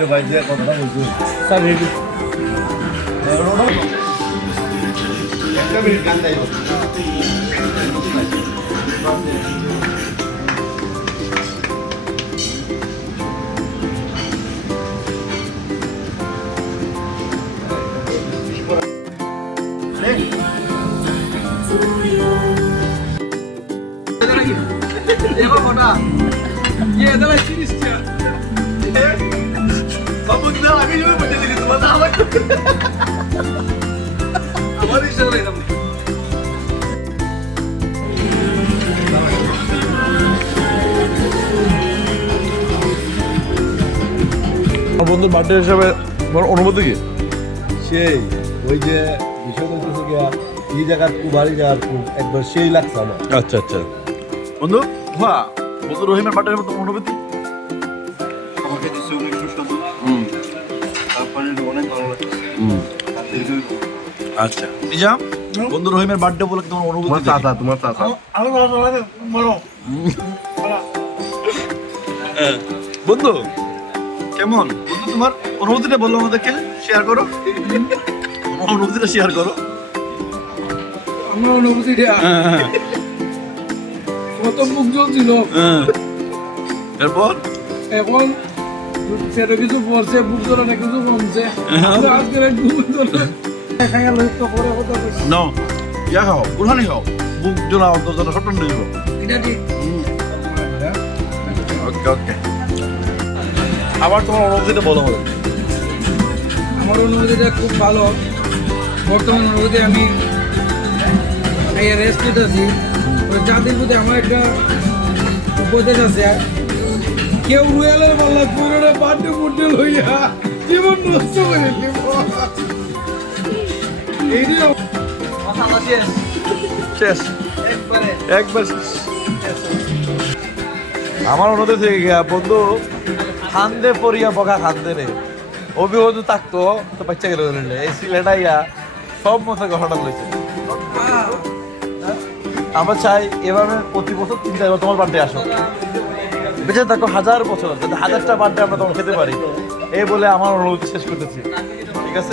বুঝতে ভাই যে কথাটা বলছো স্যার একটা মিনিট গান গাইব বন্ধুর বার্থডে হিসাবে তোমার অনুভূতি কি? সেই ওই যে বিষয় বলতেছে গিয়া এই জায়গার খুব বাড়ি যাওয়ার খুব একবার সেই লাগছে আমার। আচ্ছা আচ্ছা বন্ধু বাহ বন্ধু রহিমের বার্থডে তোমার অনুভূতি? আমাকে দিচ্ছে অনেক সুস্বাদু, তারপরে অনেক ভালো লাগছে। আর দীর্ঘ আচ্ছা নিজাম বন্ধু রহিমের বার্থডে বলে তোমার অনুভূতি তোমার কি? চাচা তোমার চাচা বন্ধু কেমন বন্ধু তোমার অনুভূতিটা বললো আমাদেরকে শেয়ার করো তোমার অনুভূতিটা শেয়ার করো আমার অনুভূতিটা প্রথম মুখ জ্বলছিল, এরপর এখন সেটা কিছু পড়ছে, বুক জ্বলাটা কিছু কমছে। আজকের বুক জ্বলা খাইয়া লক্ষ্য করে কথা বলছি। নাও ইয়া খাও বুড়হানি খাও বুক জ্বলা অন্তর্জলা সব নিয়ে যাবো এটা ঠিক। ওকে ওকে আবার তোমার অনুভূতিটা বলো আমাদের আমার অনুভূতিটা খুব ভালো। বর্তমান অনুভূতি আমি রেস্ট নিতেছি। জাতির প্রতি আমার একটা উপদেশ আছে, কেউ রুয়ালের বললা পুরোটা বার্থডে বুড্ডে লইয়া জীবন নষ্ট করে দিব। এইটাই শেষ একবার শেষ। আমার অনুরোধ থেকে গিয়া বন্ধু খান্দে পড়িয়া বকা খান্দে রে অভিজ্ঞ থাকতো তো বাচ্চা গেল এই সিলেটাইয়া সব মতো ঘটনা রয়েছে। আমরা চাই এভাবে প্রতি বছর 3-4 বার তোমার বার্থডে আসো, বেঁচে থাকো 1000 বছর, যাতে 1000টা বার্থডে আমরা তোমার খেতে পারি। এই বলে আমার অনুরোধ শেষ করতেছি, ঠিক আছে?